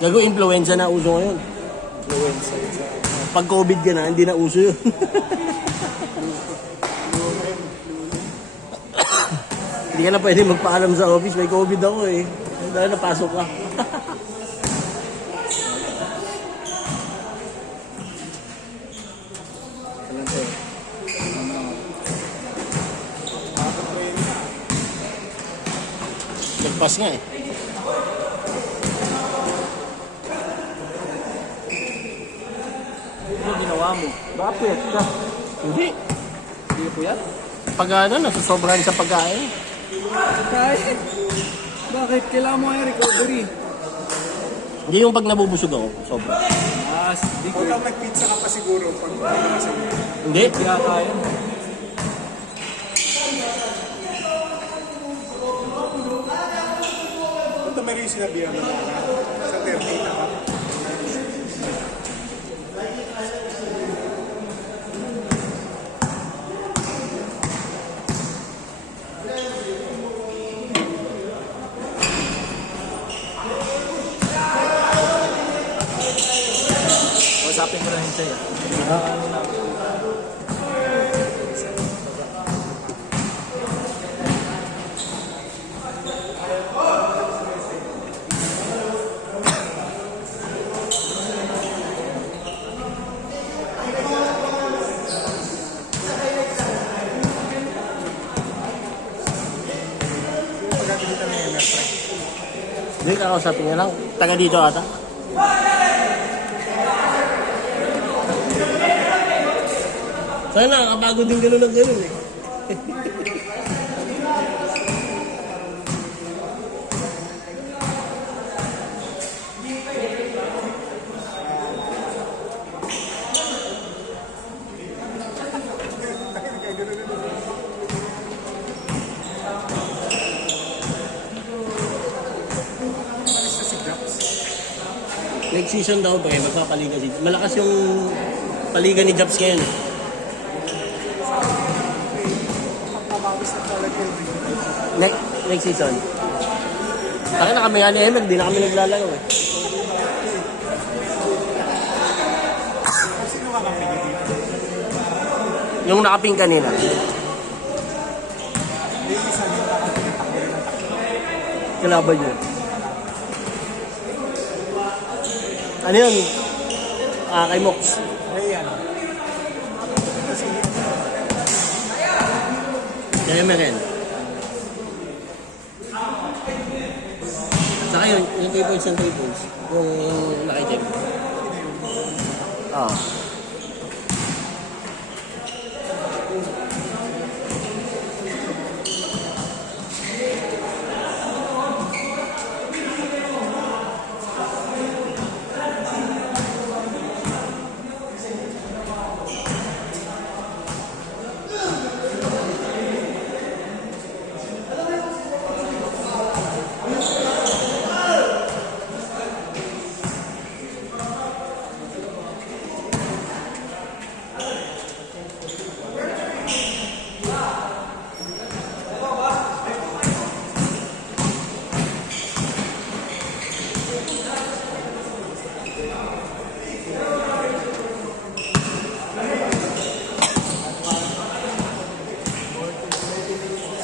Gago, influenza na uso ngayon. Influenza. Pag COVID ka na, hindi na uso yun. Hindi ka na pwede magpaalam sa office, may COVID ako eh. Dahil napasok ka. Nagpas nga eh. Ano ginawa mo? Bakit ka? Hindi. Hindi po yan? Pag ano, nasusobrahan sa pagkain. Kahit? Bakit? Kailangan mo yung recovery. Hindi yung pag nabubusog ako, sobra. Hindi ko. Ikaw nag-pizza ka pa siguro pag Hindi. Kaya kaya. Punta may rin sinabihan mo sa 30 na ka. Usapin ko na yung sa'yo. Hindi, kakausapin niya lang. Taga dito ata. Sana nakakapagod din gano'n ng gano'n eh. Next season daw ba eh, magpapaliga si... Malakas yung paliga ni Jobs ngayon eh. Next season. Taka na kami nga ni Emel, di na kami naglalaro eh. Sino ka kami dito? Yung nakaping kanina. Kalaban yun. Ano yun? Kay Mox. Ayan. Kay Emel. Saka yun, yung 3 points and 3 points. Yung nakitip. Oo.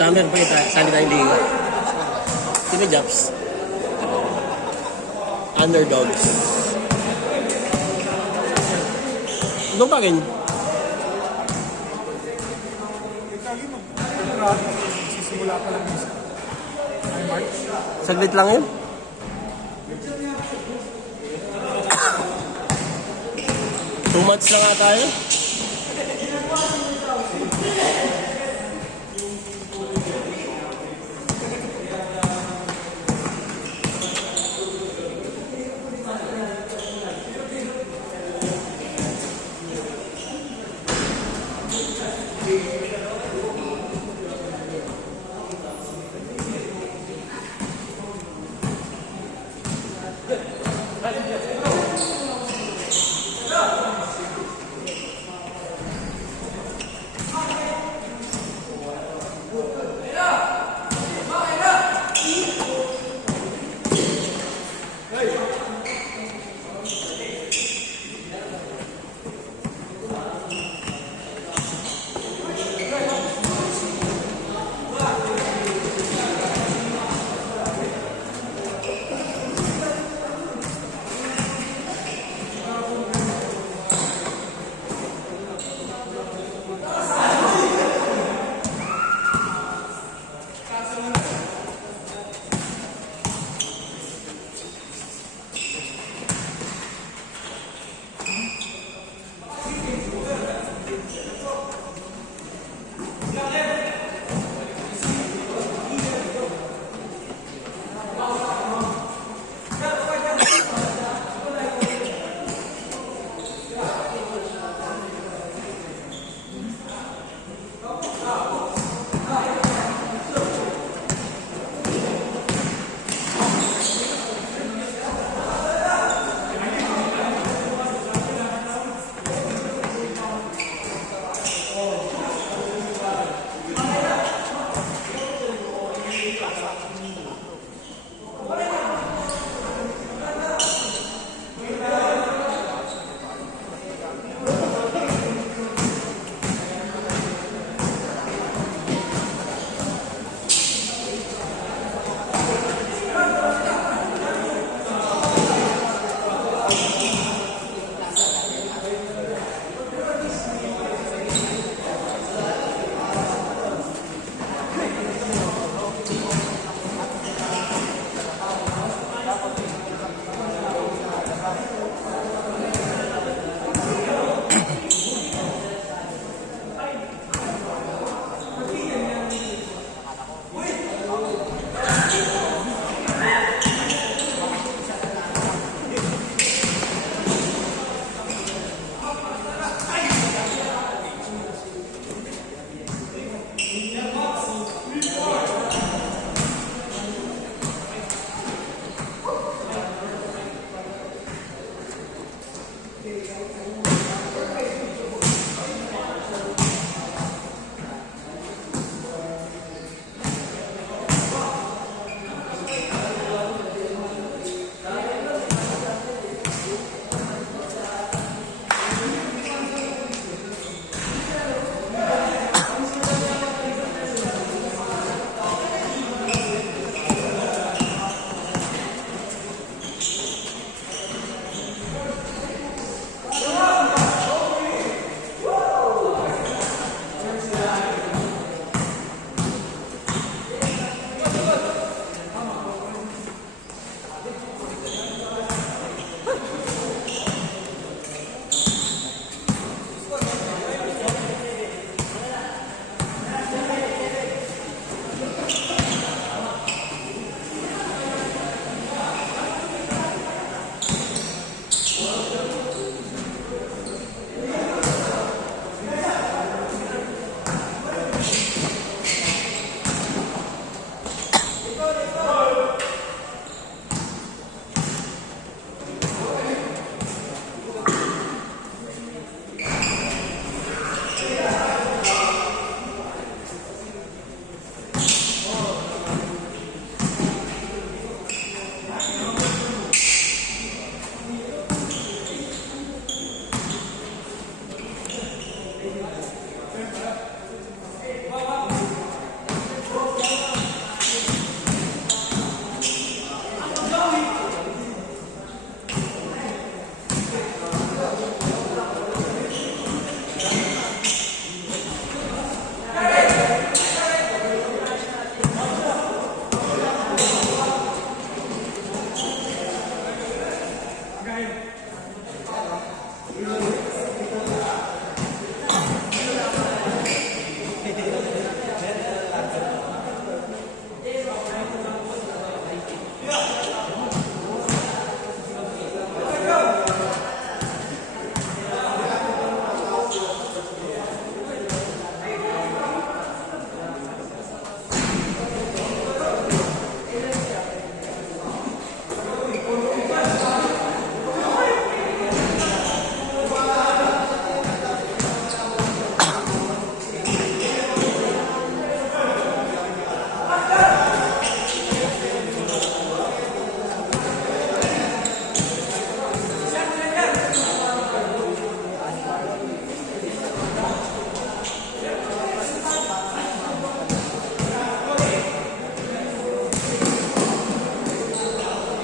Summer pa kita, sali tayong liga. Sino Jobs? Underdogs. Doon pa rin. Sisimula pa lang isa. Ay, March. Saglit lang yun. Two months na nga tayo.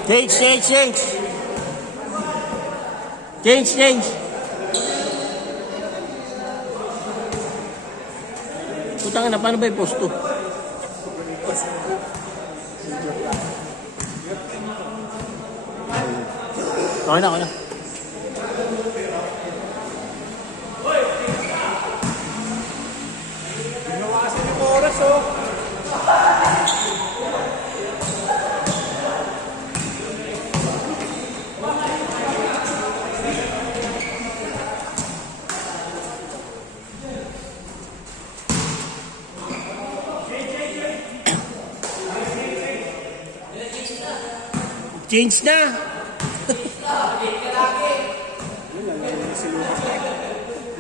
Change, change, change. Change, change. Putang na, paano ba yung posto? Okay na, okay na. Binawasan yung oras, oh. Change na.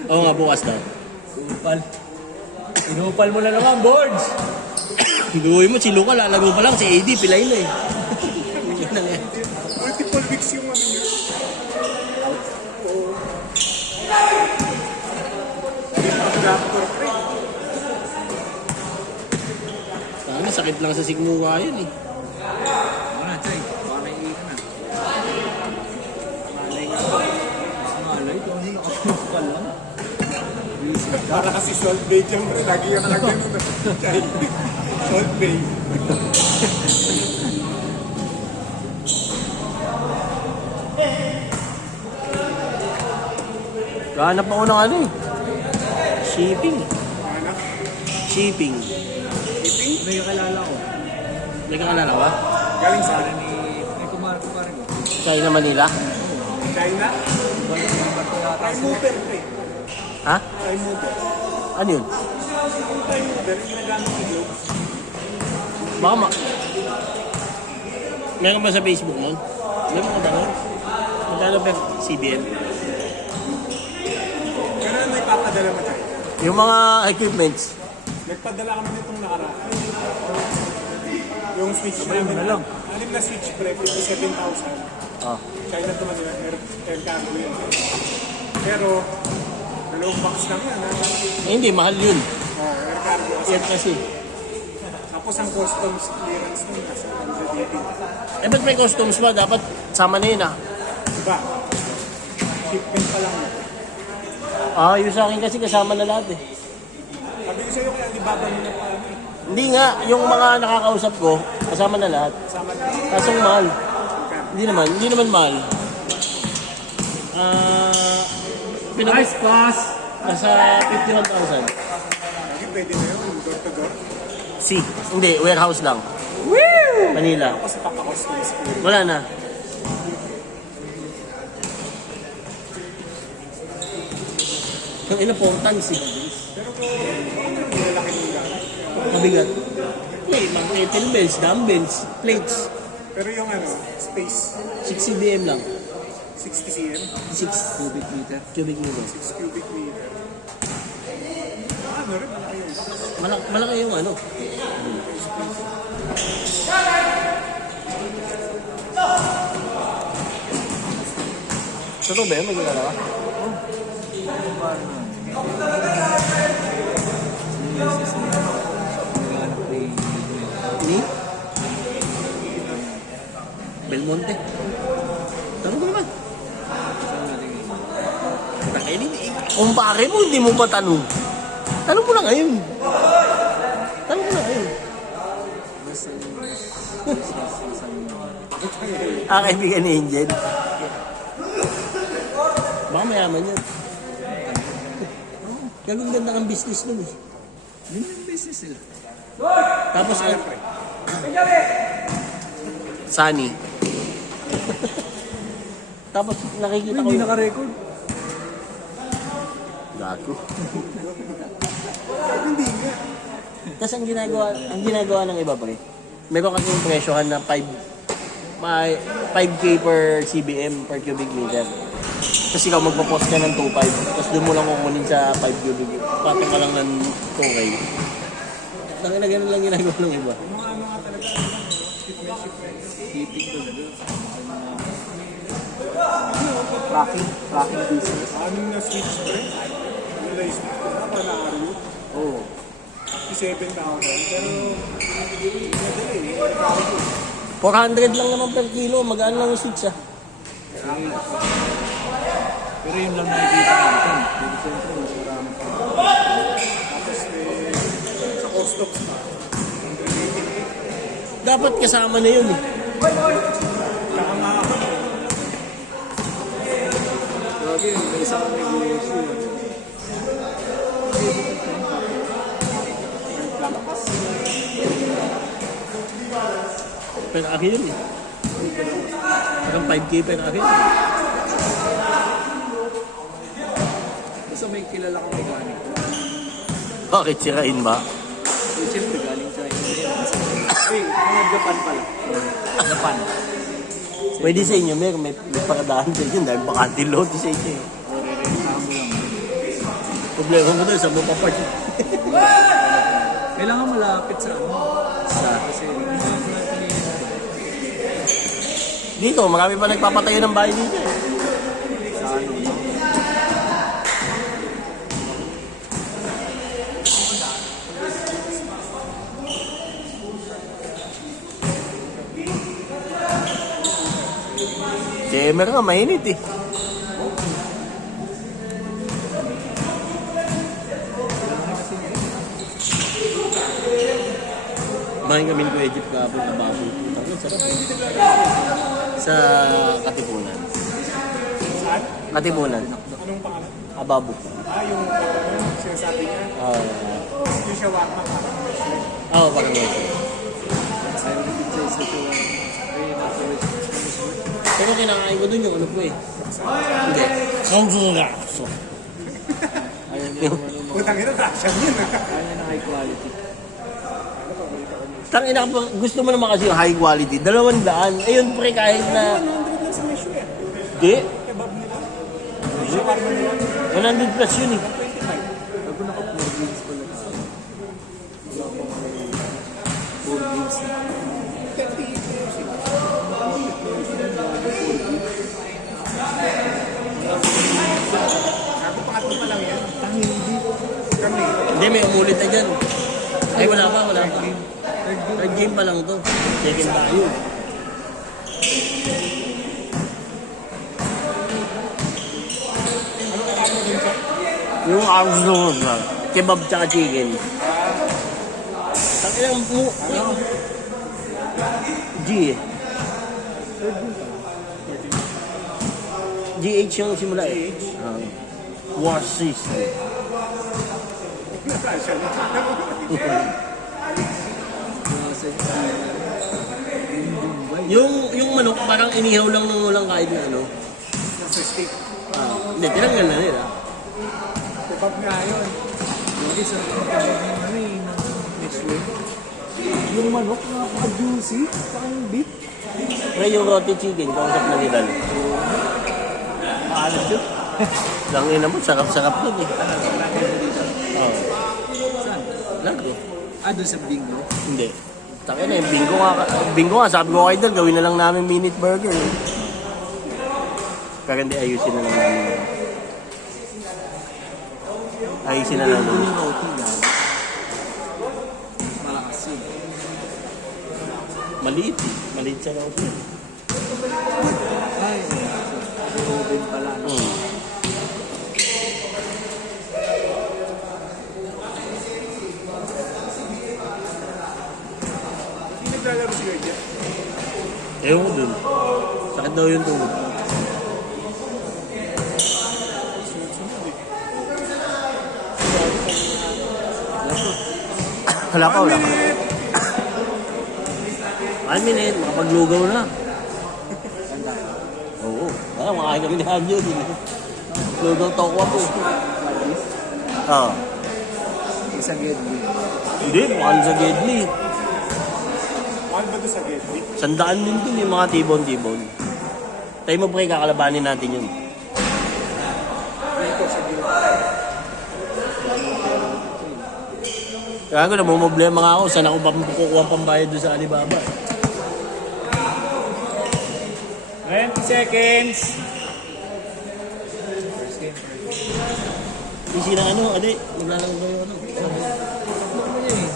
Oo nga, bukas daw. Inupal. Inupal mo na naman, boards! Duwi mo, si Luca, lalago pa lang. Si AD, pilay na eh. Yun na nga. Multiple weeks yung ano niya. Raptor pre. Sana, sakit lang sa sigmura yun eh. Ano na, Chay? Baka naiiwan na. Malay nga. Mas malay, ito ano, nakapupal lang. Para kasi Salt Bay dyan pre. Lagi yung nagano na. Salt Bay. Kahanap ako ng ano eh. Shipping. Ano? Shipping. Shipping? May kakilala ko. May kakalala ba? Galing sa Para ni... May kumara ko parang ko. China, Manila? China? Balik ng bato yata Time sila. mover pre. Ha? Time mover. Ano yun? Yung time mover, yung ginagamit ng gloves. Baka ma... Meron ba sa Facebook mo? Meron ka ba nun? Magkano ba CBN? Pero ano ipapadala mo dyan? Yung mga equipments. Nagpadala kami nitong nakaraan. Yung switch Ayun na lang. Anim na switch pre, 57,000. Ah. China naman yun, air cargo yun. Pero, dalawang box lang yan. Eh, hindi, mahal yun. Air cargo kasi. Yan kasi. Tapos ang customs clearance nun, nasa 180. Eh, ba't may customs ba? Dapat sama na yun ah. Diba? Shipment pa lang. Ah, yung sa akin kasi kasama na lahat eh. Sabi ko sa'yo kaya Alibaba mo na pa ano eh. Hindi nga, yung mga nakakausap ko, kasama na lahat. Kasama na. Kaso mahal. Okay. Hindi naman mahal. Nice pass! Nasa 51,000. Lagi pwede na yun, door to door. Si, hindi, warehouse lang. Manila. Tapos ipapa-customs ko. Wala na. Yung ina portans eh. Pero kung nilalaki ng gamit. Mabigat. May kettlebells, dumbbells, plates. Pero yung ano, space, 6 cbm lang. 60 cm, 6 Cubic meter. cubic meter. 6 cubic meter. Ano rin, malaki yun. Malaki yung ano. Totoo ba yun? May ginagawa? Ni? Belmonte? Tanong ko naman. Kumpare mo, hindi mo ba tanong? Tanong mo na ngayon. Tanong mo na ngayon. Kaibigan ni Angel. Baka mayaman yan. Gagawin ganda ng business nun eh. Yun yung business nila. Tapos, Sunny. Tapos nakikita ko Hindi naka-record. Gago. Hindi nga. Tapos ang ginagawa ng iba pre, meron kasi yung presyohan na 5K per CBM per cubic meter. Tapos ikaw magpo-post ka ng 2.5, tapos doon mo lang kukunin sa 5 cubic. Patong ka lang ng 2K. Ganun lang ginagawa ng iba. Yung mga ano nga talaga, shipment. Tipid ko na doon. Tracking business. Ano na switch pre? Ano na yung switch ko? Ako na RU. Oo. 57,000. Pero, madali eh. Air cargo. 400 lang naman per kilo. Magaan lang yung sweets ah. Pero yun lang nakikita natin. Dito siyempre, mas marami pa. Tapos sa Costox pa. Dapat kasama na yun eh. Tsaka nga Grabe, may isang negosyo. Per aki yun eh. Parang 5K per aki. Basta may kilala kong mechanic. Bakit sirain ba? Eh, siyempre galing sa India. Ay, mga Japan pala. Japan. Pwede sa inyo, may paradahan din yun dahil bakante load sa inyo eh. Reklamo lang. Problema mo doon sa mga part. Kailangan malapit sa ano. Kasi Dito, marami pa nagpapatayo ng bahay dito eh. sa ano. Jemer nga, mainit eh. Kumain kami ko Egypt kahapon na baboy. Ang sarap. Sa Katipunan. saan? Katipunan. Anong pangalan? Ababo. Yung sinasabi niya. Yung shawarma ka. Oo, parang yun. Sayo na pizza isa siya. Ay, nasa restaurant. Pero kinakain ko dun yung ano po eh. Hindi. Kangzuraso. Ayaw niya naman yung Putang ina, Russian yun ah. ayaw niya na high quality. Tangina po, gusto mo naman kasi yung high quality. 200. Ayun pre, kahit na... 100 lang sa mesyo eh. Di. Kebab nila. Yung shawarma nila. 100 plus yun eh. 25. Bago naka 4 games pala tayo. Wala pa mga 4 games na. 38 pesos sila. Ako pangatlo pa lang yan. Tangi, hindi. Kami. Hindi, may umulit na dyan. Ay, wala pa. Third game. Third game pa lang to. Second tayo. Yung arms doon, kebab tsaka chicken. Tanginang mo. G eh. GH yung simula eh. Wash system. Russian. Nasa Yung manok parang inihaw lang nung walang kahit na ano. Nasa steak. Hindi, tinanggal na nila. Kebab nga yun. yung isa ng ano eh, ng Michelin. Yung manok, napaka-juicy. Saka yung beef. Pero yung roti chicken, kausap na nila. Maalat yun. Langin mo, sarap-sarap dun eh. Oo. Saan? Lagi. Doon sa bingo. Hindi. Taka na yung bingo nga, sabi ko kay Dal, gawin na lang namin minute burger. Eh. Pero hindi, ayusin na lang namin. Yun. Ayusin na lang Yung namin. roti yan. Malakas yun. Maliit eh. Maliit siya lang siya. Ay, oven pala. No? Hindi naglalaro si Gerja. Ewan ko dun. Sakit daw yung tulog. Wala pa, wala pa. 1 minute, makapaglugaw na. Oo. Ah, makakain kami ni Hagyo din. Lugaw tokwa po. Oo. Isa gedli. Hindi, mukhang sa Gedli. Mahal ba ito sa Gateway? Sandaan din dun yung mga tibon-tibon. Tayo mo pre, kakalabanin natin yun. Dito sa Gateway. Kaya ko, namumblema nga ako. Saan ako kukuha ang pambayad doon sa Alibaba? 20 seconds. Easy na ano, ade. Maglalaro kayo ano.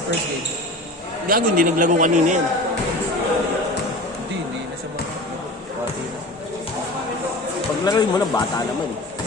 First game. Gago, hindi naglago kanina yan. Laruin mo na, bata naman eh.